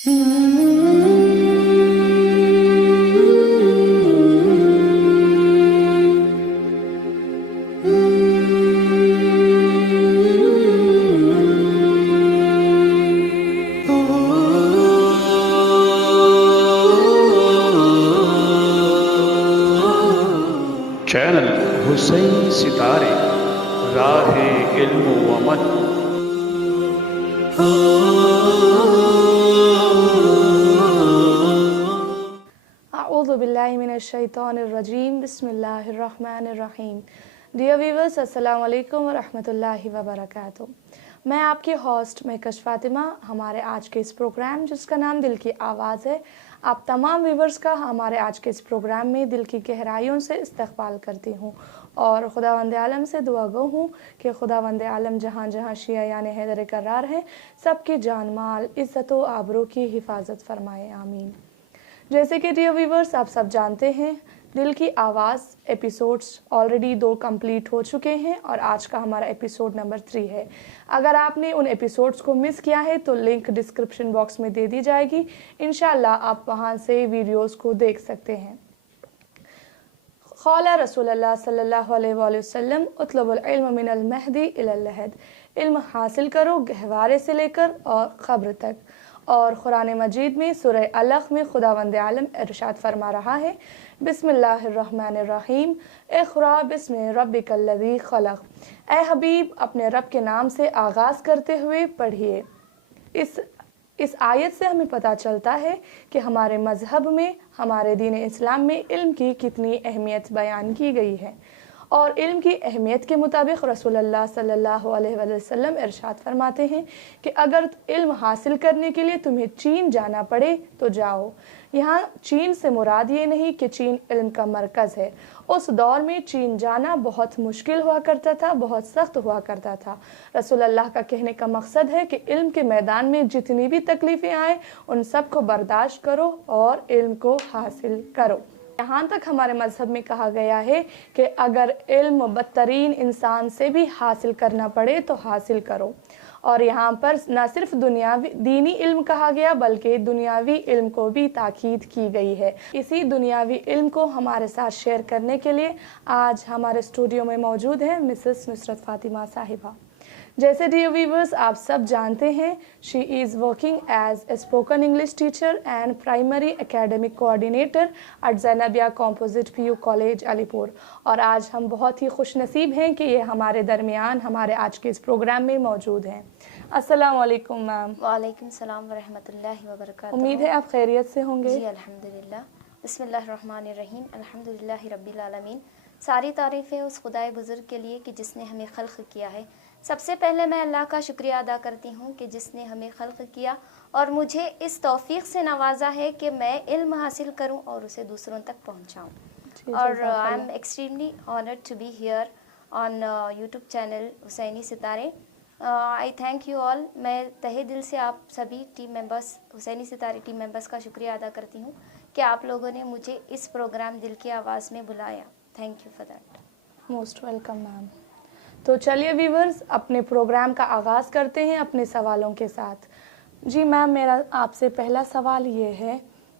Channel Hussain सितारे, राहे इल्म व अमल। अऊज़ु बिल्लाहि मिनश शैतानिर रजीम, बिस्मिल्लाहिर रहमानिर रहीम। डियर व्यूअर्स, अस्सलाम वालेकुम व रहमतुल्लाहि व बरकातुहू। मैं आपकी होस्ट महकश फ़ातिमा। हमारे आज के इस प्रोग्राम जिसका नाम दिल की आवाज़ है, आप तमाम व्यूअर्स का हमारे आज के इस प्रोग्राम में दिल की गहराइयों से इस्तक़बाल करती हूँ और खुदावंद आलम से दुआ गो हूँ कि खुदावंद आलम जहाँ जहाँ शिया यानी हैदर करार हैं, सबकी जान माल इज़्ज़त व आबरू की हिफाजत फरमाए, आमीन। जैसे कि डियर व्यूअर्स, आप सब जानते हैं, दिल की आवाज़ एपिसोड्स ऑलरेडी 2 कंप्लीट हो चुके हैं और आज का हमारा एपिसोड नंबर 3 है। अगर आपने उन एपिसोड्स को मिस किया है तो लिंक डिस्क्रिप्शन बॉक्स में दे दी जाएगी, इंशाल्लाह आप वहां से वीडियोस को देख सकते हैं। क़ाला रसूलुल्लाह सल्लल्लाहु अलैहि वसल्लम, उतलबुल इल्म मिनल महदी इलल लहद, इल्म हासिल करो गहवारे से लेकर और क़ब्र तक। और कुरान मजीद में सूरह अलक़ में खुदावंद आलम इरशाद फरमा रहा है, बिस्मिल्लाहिर्रहमानिर्रहीम, इक़रा बिस्मि रब्बिकल्लज़ी ख़लक़। ए हबीब, अपने रब के नाम से आगाज़ करते हुए पढ़िए। इस आयत से हमें पता चलता है कि हमारे मज़हब में, हमारे दीन इस्लाम में इल्म की कितनी अहमियत बयान की गई है। और इल्म की अहमियत के मुताबिक रसूलुल्लाह सल्लल्लाहु अलैहि वसल्लम इरशाद फरमाते हैं कि अगर इल्म हासिल करने के लिए तुम्हें चीन जाना पड़े तो जाओ। यहाँ चीन से मुराद ये नहीं कि चीन इल्म का मरकज़ है। उस दौर में चीन जाना बहुत मुश्किल हुआ करता था, बहुत सख्त हुआ करता था। रसूलुल्लाह का कहने का मकसद है कि इल्म के मैदान में जितनी भी तकलीफ़ें आए उन सब को बर्दाश्त करो और इल्म को हासिल करो। यहाँ तक हमारे मज़हब में कहा गया है कि अगर इल्म बदतरीन इंसान से भी हासिल करना पड़े तो हासिल करो। और यहाँ पर न सिर्फ दुनियावी दीनी इल्म कहा गया बल्कि दुनियावी इल्म को भी ताकीद की गई है। इसी दुनियावी इल्म को हमारे साथ शेयर करने के लिए आज हमारे स्टूडियो में मौजूद है मिसेस नुसरत फ़ातिमा साहिबा। जैसे डियर व्यूअर्स, आप सब जानते हैं, she is working as a spoken English teacher and primary academic coordinator at Zainabia composite PU college Alipur. और आज हम बहुत ही खुश नसीब हैं कि ये हमारे दरमियान हमारे आज के इस प्रोग्राम में मौजूद हैं। अस्सलाम वालेकुम मैम। वालेकुम सलाम व रहमतुल्लाहि व बरकातुहू। उम्मीद है आप खैरियत से होंगे। जी अल्हम्दुलिल्लाह। बिस्मिल्लाहिर्रहमानिर्रहीम, अल्हम्दुलिल्लाहि रब्बिल आलमीन। सारी तारीफ़ें उस खुदाए बुज़ुर्ग के लिए कि जिसने हमें खल्क़ किया है। सबसे पहले मैं अल्लाह का शुक्रिया अदा करती हूँ कि जिसने हमें खल्क़ किया और मुझे इस तौफ़ीक़ से नवाजा है कि मैं इल्म हासिल करूँ और उसे दूसरों तक पहुँचाऊँ। और I am extremely honoured to be here on YouTube channel Husaini Sitare. I thank you all. मैं तहे दिल से आप सभी टीम मेंबर्स, हुसैनी सितारे टीम मेंबर्स का शुक्रिया अदा करती हूँ कि आप लोगों ने मुझे इस प्रोग्राम दिल की आवाज़ में बुलाया। Thank you for that. Most welcome ma'am. तो चलिए व्यूअर्स, अपने प्रोग्राम का आगाज़ करते हैं अपने सवालों के साथ। जी मैम, मेरा आपसे पहला सवाल ये है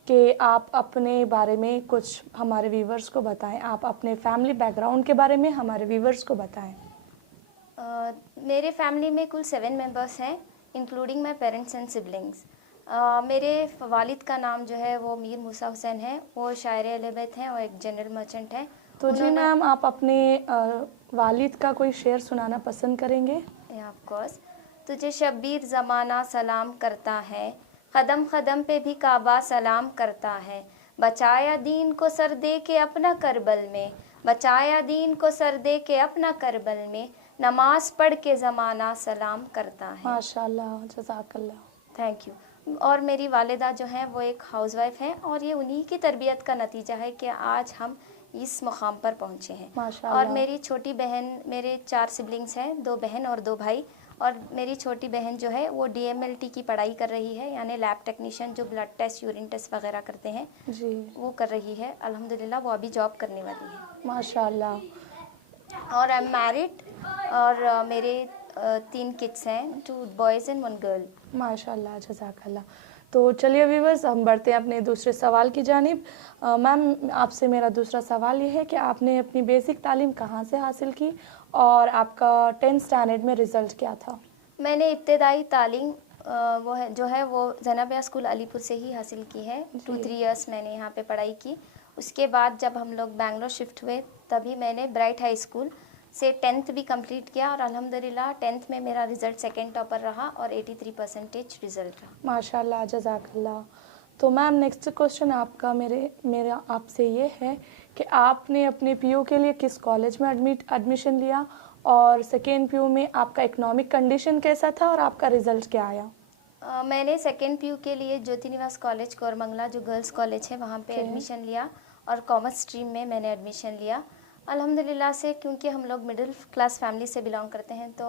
कि आप अपने बारे में कुछ हमारे व्यूअर्स को बताएं। आप अपने फैमिली बैकग्राउंड के बारे में हमारे व्यूअर्स को बताएं। मेरे फैमिली में कुल 7 मेंबर्स हैं, including my parents and siblings. मेरे वालिद का नाम जो है वो मीर मूसा हुसैन है, वो शायर अहलबैत हैं और एक जनरल मर्चेंट हैं। तो जी मैम, आप अपने वालिद का कोई शेर सुनाना पसंद करेंगे? Of course. तुझे शब्बीर ज़माना सलाम करता है, क़दम क़दम पे भी काबा सलाम करता है। बचाया दीन को सर दे के अपना करबल में, बचाया दीन को सर दे के अपना करबल में। नमाज पढ़ के ज़माना सलाम करता है। माशाल्लाह, जज़ाकल्लाह। Thank you. और मेरी वालिदा जो हैं वो एक हाउसवाइफ हैं और ये उन्हीं की तरबियत का नतीजा है कि आज हम इस मुकाम पर पहुँचे हैं। माशाल्लाह। और मेरी छोटी बहन, मेरे 4 सिबलिंग्स हैं, 2 बहन और 2 भाई। और मेरी छोटी बहन जो है वो DMLT की पढ़ाई कर रही है, यानी लैब टेक्नीशियन, जो ब्लड टेस्ट, यूरिन टेस्ट वगैरह करते हैं जी, वो कर रही है। अल्हम्दुलिल्लाह वो अभी जॉब करने वाली है। माशाल्लाह। और आई एम मैरिड और मेरे 3 किड्स हैं, 2 बॉयज़ एंड 1 गर्ल। माशाल्लाह, जज़ाकल्लाह। तो चलिए व्यूवर्स, हम बढ़ते हैं अपने दूसरे सवाल की जानिब। मैम, आपसे मेरा दूसरा सवाल ये है कि आपने अपनी बेसिक तालीम कहाँ से हासिल की और आपका 10th स्टैंडर्ड में रिज़ल्ट क्या था? मैंने इब्तदाई तालीम वो जनाबिया स्कूल अलीपुर से ही हासिल की है। 2-3 इयर्स मैंने यहाँ पे पढ़ाई की। उसके बाद जब हम लोग बेंगलोर शिफ्ट हुए तभी मैंने ब्राइट हाई स्कूल से 10th भी कंप्लीट किया और अल्हम्दुलिल्लाह 10th में मेरा रिज़ल्ट सेकंड टॉपर रहा और 83% रिज़ल्ट रहा। माशाल्लाह, जज़ाकल्लाह। तो मैम, नेक्स्ट क्वेश्चन आपका मेरा आपसे ये है कि आपने अपने पीयू के लिए किस कॉलेज में एडमिशन लिया और सेकेंड पीयू में आपका इकोनॉमिक कंडीशन कैसा था और आपका रिज़ल्ट क्या आया? मैंने सेकेंड पीयू के लिए ज्योति निवास कॉलेज कोरमंगला जो गर्ल्स कॉलेज है वहाँ पे एडमिशन लिया और कॉमर्स स्ट्रीम में मैंने एडमिशन लिया। अल्हम्दुलिल्लाह से क्योंकि हम लोग मिडिल क्लास फैमिली से बिलोंग करते हैं तो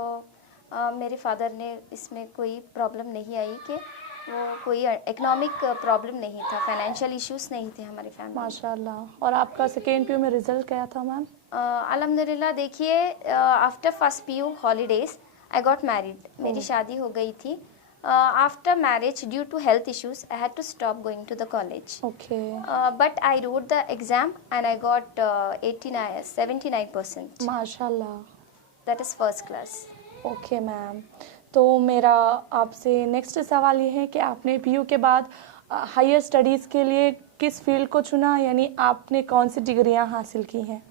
मेरे फादर ने इसमें कोई प्रॉब्लम नहीं आई कि वो कोई इकोनॉमिक प्रॉब्लम नहीं था, फाइनेंशियल इश्यूज नहीं थे हमारी फैमिली। माशाल्लाह। और आपका सेकेंड पीयू में रिज़ल्ट क्या था मैम? अल्हम्दुलिल्लाह देखिए, after first PU holidays I got married. मेरी शादी हो गई थी। After marriage, due to health issues, I had to stop going to the college. Okay. But I wrote the exam and I got 79%. माशाल्लाह। That is first class. Okay ma'am, तो मेरा आपसे next सवाल ये है कि आपने पीयू के बाद हायर स्टडीज़ के लिए किस फील्ड को चुना, यानी आपने कौन सी डिग्रियां हासिल की हैं?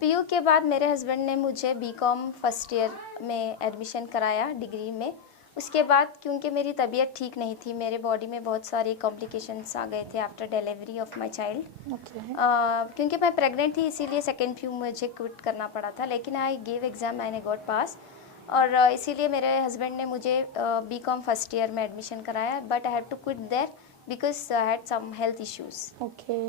पीयू के बाद मेरे हस्बैंड ने मुझे बीकॉम फर्स्ट ईयर में एडमिशन कराया डिग्री में। उसके बाद क्योंकि मेरी तबीयत ठीक नहीं थी, मेरे बॉडी में बहुत सारे कॉम्प्लिकेशंस आ गए थे after delivery of my child. क्योंकि मैं प्रेग्नेंट थी इसीलिए सेकेंड पीयू मुझे क्विट करना पड़ा था, लेकिन आई गिव एग्ज़ाम, मैंने गॉट पास और इसीलिए मेरे हस्बैंड ने मुझे बीकॉम फर्स्ट ईयर में एडमिशन कराया। But I have to quit there because I had some health issues. Okay,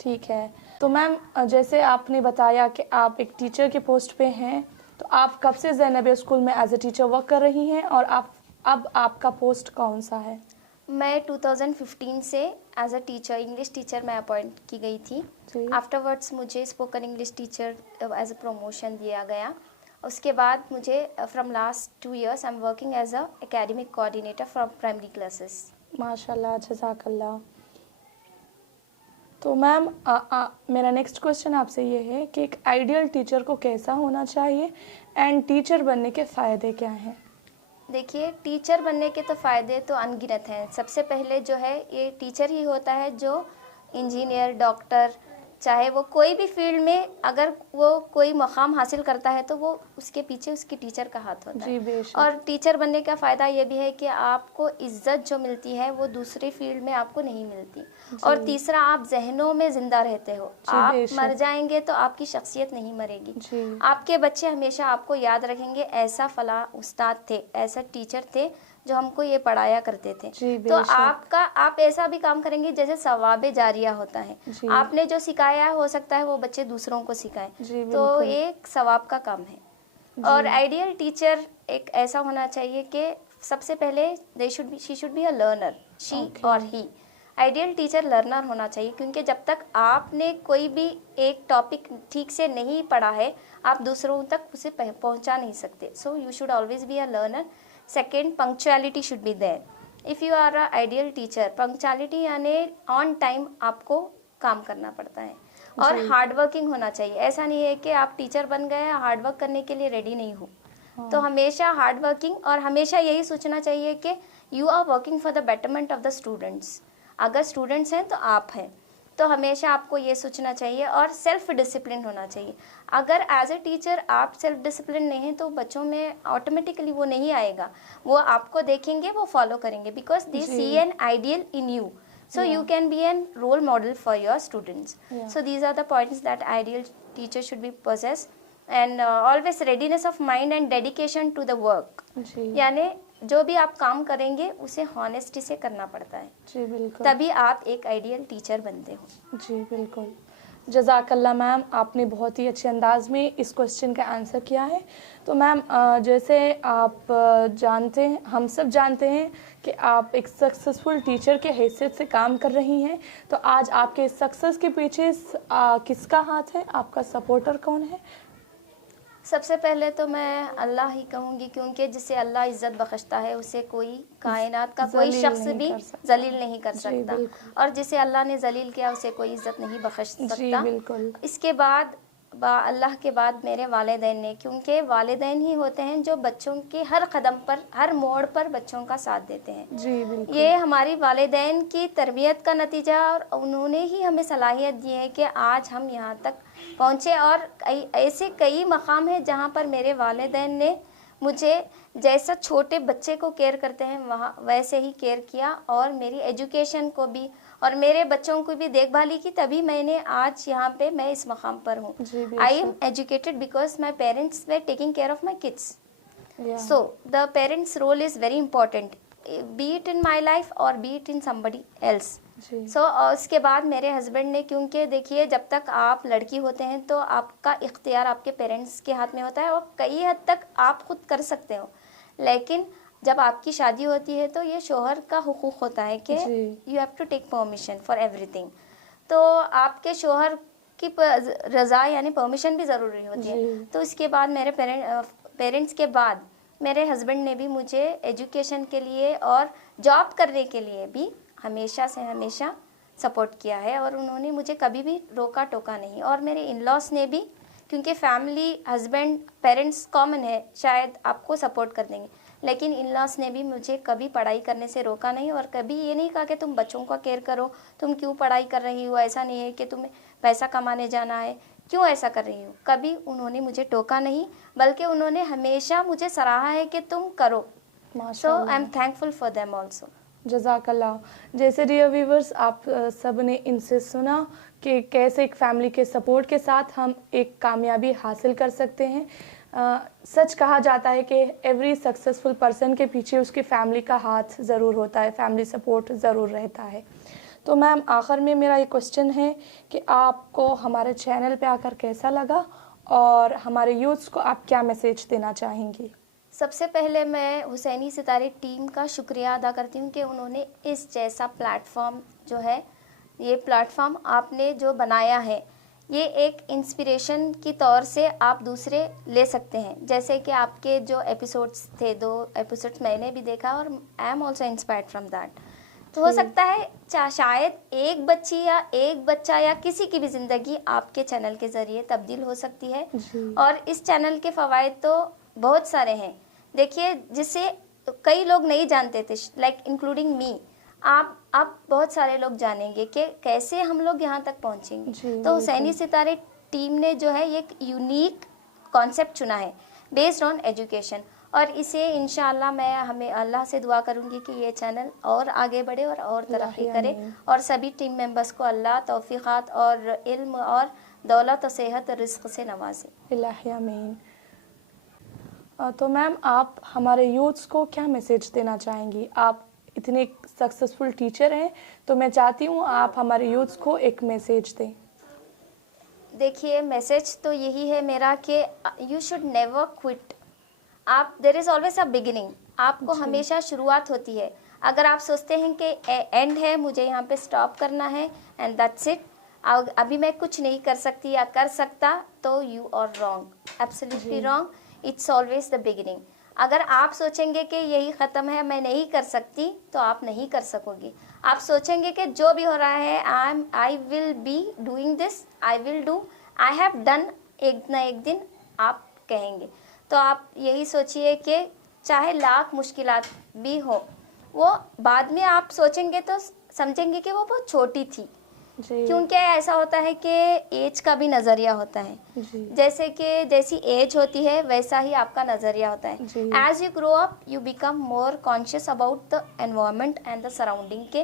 ठीक है। तो मैम, जैसे आपने बताया कि आप एक टीचर के पोस्ट पे हैं, तो आप कब से ज़ैनबिया स्कूल में एज ए टीचर वर्क कर रही हैं और अब आपका पोस्ट कौन सा है? मैं 2015 से as a teacher, English teacher मैं अपॉइंट की गई थी। आफ्टरवर्ड्स मुझे spoken English teacher as a promotion दिया गया। उसके बाद मुझे from last 2 years I am working as a academic coordinator from primary classes. माशाल्लाह, जज़ाकल्लाह। तो मैम, मेरा नेक्स्ट क्वेश्चन आपसे ये है कि एक आइडियल टीचर को कैसा होना चाहिए एंड टीचर बनने के फ़ायदे क्या हैं? देखिए, टीचर बनने के तो फ़ायदे तो अनगिनत हैं। सबसे पहले जो है ये टीचर ही होता है जो इंजीनियर, डॉक्टर, चाहे वो कोई भी फील्ड में अगर वो कोई मकाम हासिल करता है तो वो उसके पीछे उसकी टीचर का हाथ होता है। बेशक। और टीचर बनने का फ़ायदा ये भी है कि आपको इज्जत जो मिलती है वो दूसरे फील्ड में आपको नहीं मिलती। और तीसरा, आप जहनों में ज़िंदा रहते हो। आप मर जाएंगे तो आपकी शख्सियत नहीं मरेगी। आपके बच्चे हमेशा आपको याद रखेंगे, ऐसा फला उस्ताद थे, ऐसा टीचर थे जो हमको ये पढ़ाया करते थे। तो आप ऐसा भी काम करेंगे जैसे सवाबे जारिया होता है। आपने जो सिखाया हो सकता है वो बच्चे दूसरों को सिखाएं, तो एक सवाब का काम है। और आइडियल टीचर एक ऐसा होना चाहिए कि सबसे पहले she should be a learner, she और ही। आइडियल टीचर लर्नर होना चाहिए, क्योंकि जब तक आपने कोई भी एक टॉपिक ठीक से नहीं पढ़ा है आप दूसरों तक उसे पहुंचा नहीं सकते। So you should always be a learner. Second, punctuality should be there. If you are a ideal teacher, punctuality यानी ऑन टाइम आपको काम करना पड़ता है। और हार्ड वर्किंग होना चाहिए। ऐसा नहीं है कि आप टीचर बन गए, हार्ड वर्क करने के लिए रेडी नहीं हो। तो हमेशा हार्ड वर्किंग, और हमेशा यही सोचना चाहिए कि you are working for the betterment of the students. अगर स्टूडेंट्स हैं तो आप हैं, तो हमेशा आपको ये सोचना चाहिए। और सेल्फ डिसिप्लिन होना चाहिए। अगर एज ए टीचर आप सेल्फ डिसिप्लिन नहीं हैं तो बच्चों में ऑटोमेटिकली वो नहीं आएगा। वो आपको देखेंगे, वो फॉलो करेंगे, because they see an ideal in you, so you can be a role model for your students. So these are the points that ideal teacher should be possess. And always readiness of mind and dedication to the work. यानी जो भी आप काम करेंगे उसे honesty से करना पड़ता है। जी बिल्कुल, तभी आप एक आइडियल टीचर बनते हो। जी बिल्कुल। जज़ाकल्ला मैम, आपने बहुत ही अच्छे अंदाज में इस क्वेश्चन का आंसर किया है। तो मैम, जैसे आप जानते हैं, हम सब जानते हैं कि आप एक सक्सेसफुल टीचर के हैसियत से काम कर रही हैं। तो आज आपके सक्सेस के पीछे किसका हाथ है? आपका सपोर्टर कौन है? सबसे पहले तो मैं अल्लाह ही कहूँगी, क्योंकि जिसे अल्लाह इज़्ज़त बख्शता है उसे कोई कायनात का कोई जलील शख्स नहीं भी कर सकता। जलील नहीं कर जी, सकता, बिल्कुल। और जिसे अल्लाह ने जलील किया उसे कोई इज़्ज़त नहीं बख्श जी सकता। बिल्कुल। इसके बाद अल्लाह के बाद मेरे वालिदैन ने, क्योंकि वालिदैन ही होते हैं जो बच्चों के हर कदम पर, हर मोड़ पर बच्चों का साथ देते हैं। जी बिल्कुल। ये हमारी वालिदैन की तरबियत का नतीजा, और उन्होंने ही हमें सलाहियत दी है कि आज हम यहाँ तक पहुँचे। और ऐसे कई मकाम हैं जहाँ पर मेरे वालिदैन ने मुझे जैसा छोटे बच्चे को केयर करते हैं वहाँ वैसे ही केयर किया, और मेरी एजुकेशन को भी और मेरे बच्चों की भी देखभाली की, तभी मैंने आज यहाँ पे मैं इस मकाम पर हूँ। जी आई एम बेशक। Educated because my parents way taking care of my kids. या So the parents' role is very important, be it in my life or be it in somebody else. जी So उसके बाद मेरे husband ने, क्योंकि देखिए जब तक आप लड़की होते हैं तो आपका इख्तियार आपके पेरेंट्स के हाथ में होता है, और कई हद तक आप खुद कर सकते हो, लेकिन जब आपकी शादी होती है तो ये शोहर का हुकूक होता है कि जी। You have to take permission for everything. तो आपके शोहर की रज़ा यानी परमिशन भी ज़रूरी होती है। जी। तो इसके बाद मेरे पेरेंट्स के बाद मेरे हस्बैंड ने भी मुझे एजुकेशन के लिए और जॉब करने के लिए भी हमेशा से हमेशा सपोर्ट किया है, और उन्होंने मुझे कभी भी रोका टोका नहीं। और मेरे इन लॉस ने भी, क्योंकि फैमिली हस्बैंड पेरेंट्स कॉमन है, शायद आपको सपोर्ट कर देंगे, लेकिन इन लॉस ने भी मुझे कभी पढ़ाई करने से रोका नहीं, और कभी ये नहीं कहा कि तुम बच्चों का केयर करो, तुम क्यों पढ़ाई कर रही हो, ऐसा नहीं है कि तुम्हें पैसा कमाने जाना है, क्यों ऐसा कर रही हो। कभी उन्होंने मुझे टोका नहीं, बल्कि उन्होंने हमेशा मुझे सराहा है कि तुम करो। सो माशाल्लाह। I am thankful for them also. जज़ाकल्लाह। जैसे डियर व्यूवर्स, आप सब ने इनसे सुना कि कैसे एक फैमिली के सपोर्ट के साथ हम एक कामयाबी हासिल कर सकते हैं। सच कहा जाता है कि एवरी सक्सेसफुल पर्सन के पीछे उसकी फैमिली का हाथ ज़रूर होता है, फैमिली सपोर्ट ज़रूर रहता है। तो मैम, आखिर में मेरा ये क्वेश्चन है कि आपको हमारे चैनल पे आकर कैसा लगा, और हमारे यूथ्स को आप क्या मैसेज देना चाहेंगी? सबसे पहले मैं हुसैनी सितारे टीम का शुक्रिया अदा करती हूँ कि उन्होंने इस जैसा प्लेटफॉर्म जो है, ये प्लेटफॉर्म आपने जो बनाया है, ये एक इंस्पिरेशन की तौर से आप दूसरे ले सकते हैं। जैसे कि आपके जो एपिसोड्स थे, 2 एपिसोड्स मैंने भी देखा, और I am also inspired from that. तो हो सकता है शायद एक बच्ची या एक बच्चा या किसी की भी ज़िंदगी आपके चैनल के ज़रिए तब्दील हो सकती है। जी। और इस चैनल के फ़वाइद तो बहुत सारे हैं। देखिए, जिसे कई लोग नहीं जानते थे, लाइक इंक्लूडिंग मी, आप बहुत सारे लोग जानेंगे कि कैसे हम लोग यहाँ तक पहुँचेंगे। जी, तो हुसैनी सितारे टीम ने जो है एक यूनिक कॉन्सेप्ट चुना है बेस्ड ऑन एजुकेशन, और इसे इंशाअल्लाह मैं हमें अल्लाह से दुआ करूँगी कि ये चैनल और आगे बढ़े और तरक्की करे, और सभी टीम मेंबर्स को अल्लाह तौफीक़ात और इल्म और दौलत और सेहत और रिज़्क़ से नवाजे। इलाही आमीन। तो मैम, आप हमारे यूथ्स को क्या मैसेज देना चाहेंगी? आप इतने सक्सेसफुल टीचर हैं, तो मैं चाहती हूँ आप हमारे यूथ्स को एक मैसेज दें। देखिए, मैसेज तो यही है मेरा कि यू शुड नेवर क्विट। आप, there is always a beginning. आपको हमेशा शुरुआत होती है। अगर आप सोचते हैं कि एंड है, मुझे यहाँ पे स्टॉप करना है एंड दैट्स इट, अभी मैं कुछ नहीं कर सकती या कर सकता, तो you are wrong, absolutely wrong. It's always the beginning. अगर आप सोचेंगे कि यही ख़त्म है, मैं नहीं कर सकती, तो आप नहीं कर सकोगे। आप सोचेंगे कि जो भी हो रहा है, I will be doing this, I will do, I have done, एक ना एक दिन आप कहेंगे। तो आप यही सोचिए कि चाहे लाख मुश्किलात भी हो, वो बाद में आप सोचेंगे तो समझेंगे कि वो बहुत छोटी थी। जी। क्योंकि ऐसा होता है कि एज का भी नज़रिया होता है। जी। जैसे कि जैसी एज होती है वैसा ही आपका नज़रिया होता है। जी। As you grow up you become more conscious about the environment and the surrounding के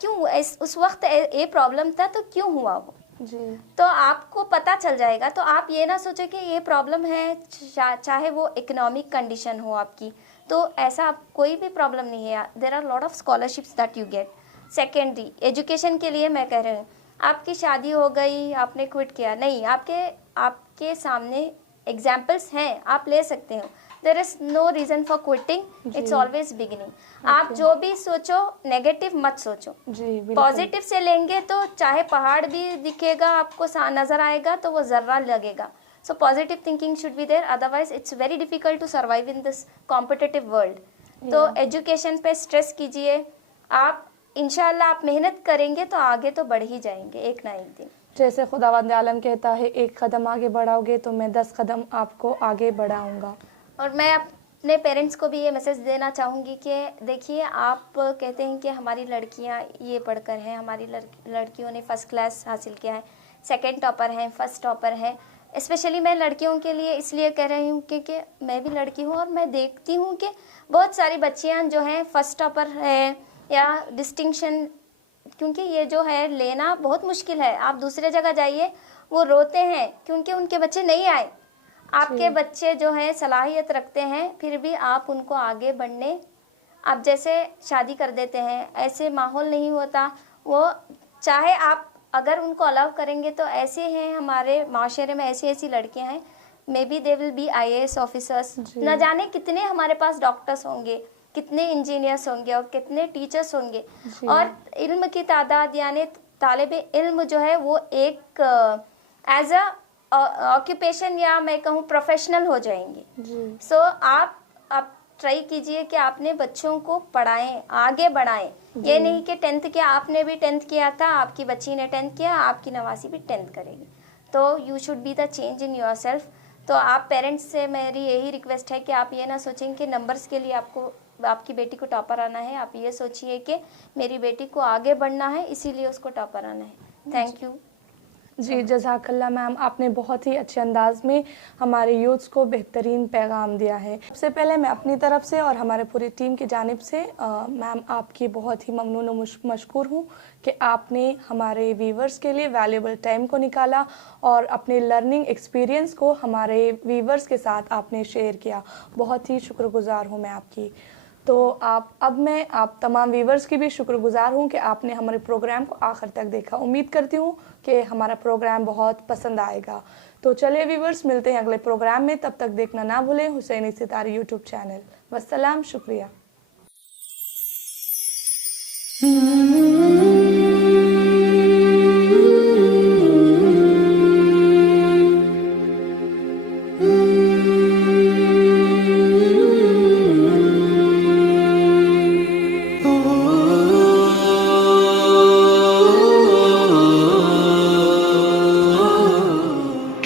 क्यों उस वक्त ये प्रॉब्लम था तो क्यों हुआ वो, जी। तो आपको पता चल जाएगा। तो आप ये ना सोचो कि ये प्रॉब्लम है, चाहे वो इकोनॉमिक कंडीशन हो आपकी, तो ऐसा कोई भी प्रॉब्लम नहीं है। There are lot of scholarships that you get. Secondary education के लिए मैं कह रही हूँ, आपकी शादी हो गई, आपने क्विट किया नहीं, आपके सामने एग्जाम्पल्स हैं, आप ले सकते हो। There is no reason for quitting, it's always beginning. आप जो भी सोचो नेगेटिव मत सोचो, जी, पॉजिटिव से लेंगे तो चाहे पहाड़ भी दिखेगा आपको नज़र आएगा तो वो ज़र्रा लगेगा। So positive thinking should be there, otherwise it's very difficult to survive in this competitive world. तो एजुकेशन पे स्ट्रेस कीजिए, आप इंशाल्लाह आप मेहनत करेंगे तो आगे तो बढ़ ही जाएंगे एक ना एक दिन। जैसे खुदावंद आलम कहता है, एक कदम आगे बढ़ाओगे तो मैं 10 कदम आपको आगे बढ़ाऊंगा। और मैं अपने पेरेंट्स को भी ये मैसेज देना चाहूँगी कि देखिए, आप कहते हैं कि हमारी लड़कियाँ ये पढ़कर हैं, हमारी लड़कियों ने फर्स्ट क्लास हासिल किया है, सेकंड टॉपर हैं, फर्स्ट टॉपर है। स्पेशली मैं लड़कियों के लिए इसलिए कह रही हूँ क्योंकि मैं भी लड़की हूँ और मैं देखती हूँ कि बहुत सारी बच्चियाँ जो हैं फर्स्ट टॉपर है या डिस्टिंक्शन, क्योंकि ये जो है लेना बहुत मुश्किल है। आप दूसरे जगह जाइए, वो रोते हैं क्योंकि उनके बच्चे नहीं आए। आपके बच्चे जो हैं सलाहियत रखते हैं, फिर भी आप उनको आगे बढ़ने, आप जैसे शादी कर देते हैं, ऐसे माहौल नहीं होता। वो चाहे आप अगर उनको अलाउ करेंगे तो ऐसे हैं हमारे माशरे में, ऐसी ऐसी लड़कियां हैं, may be they will be IAS officers, न जाने कितने हमारे पास डॉक्टर्स होंगे, कितने इंजीनियर्स होंगे और कितने टीचर्स होंगे। और इल्म की तादाद यानी तालिबे इल्म जो है वो एक एज अ ऑक्यूपेशन या मैं कहूँ प्रोफेशनल हो जाएंगे। सो आप ट्राई कीजिए कि आपने बच्चों को पढ़ाएं, आगे बढ़ाएं। ये नहीं कि 10th किया, आपने भी 10th किया था, आपकी बच्ची ने 10th किया, आपकी नवासी भी 10th करेगी। तो you should be the change in your self. तो आप पेरेंट्स से मेरी यही रिक्वेस्ट है कि आप ये ना सोचें कि नंबर्स के लिए आपको आपकी बेटी को टॉपर आना है। आप ये सोचिए कि मेरी बेटी को आगे बढ़ना है, इसीलिए उसको टॉपर आना है। थैंक यू जी, जज़ाकल्लाह मैम, आपने बहुत ही अच्छे अंदाज में हमारे यूथ्स को बेहतरीन पैगाम दिया है। सबसे पहले मैं अपनी तरफ से और हमारे पूरी टीम की जानिब से मैम आपकी बहुत ही ममनून और मशकूर हूँ कि आपने हमारे व्यूवर्स के लिए वैल्यूएबल टाइम को निकाला और अपने लर्निंग एक्सपीरियंस को हमारे व्यूवर्स के साथ आपने शेयर किया। बहुत ही शुक्रगुजार हूँ मैं आपकी। तो आप तमाम व्यूवर्स की भी शुक्रगुजार हूँ कि आपने हमारे प्रोग्राम को आखिर तक देखा। उम्मीद करती हूँ कि हमारा प्रोग्राम बहुत पसंद आएगा। तो चलिए व्यूवर्स, मिलते हैं अगले प्रोग्राम में। तब तक देखना ना भूलें हुसैनी सितारे यूट्यूब चैनल। वस्सलाम, शुक्रिया।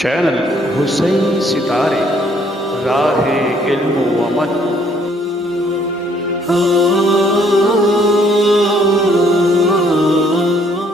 चैनल हुसैनी सितारे, राह इल्म व अमल।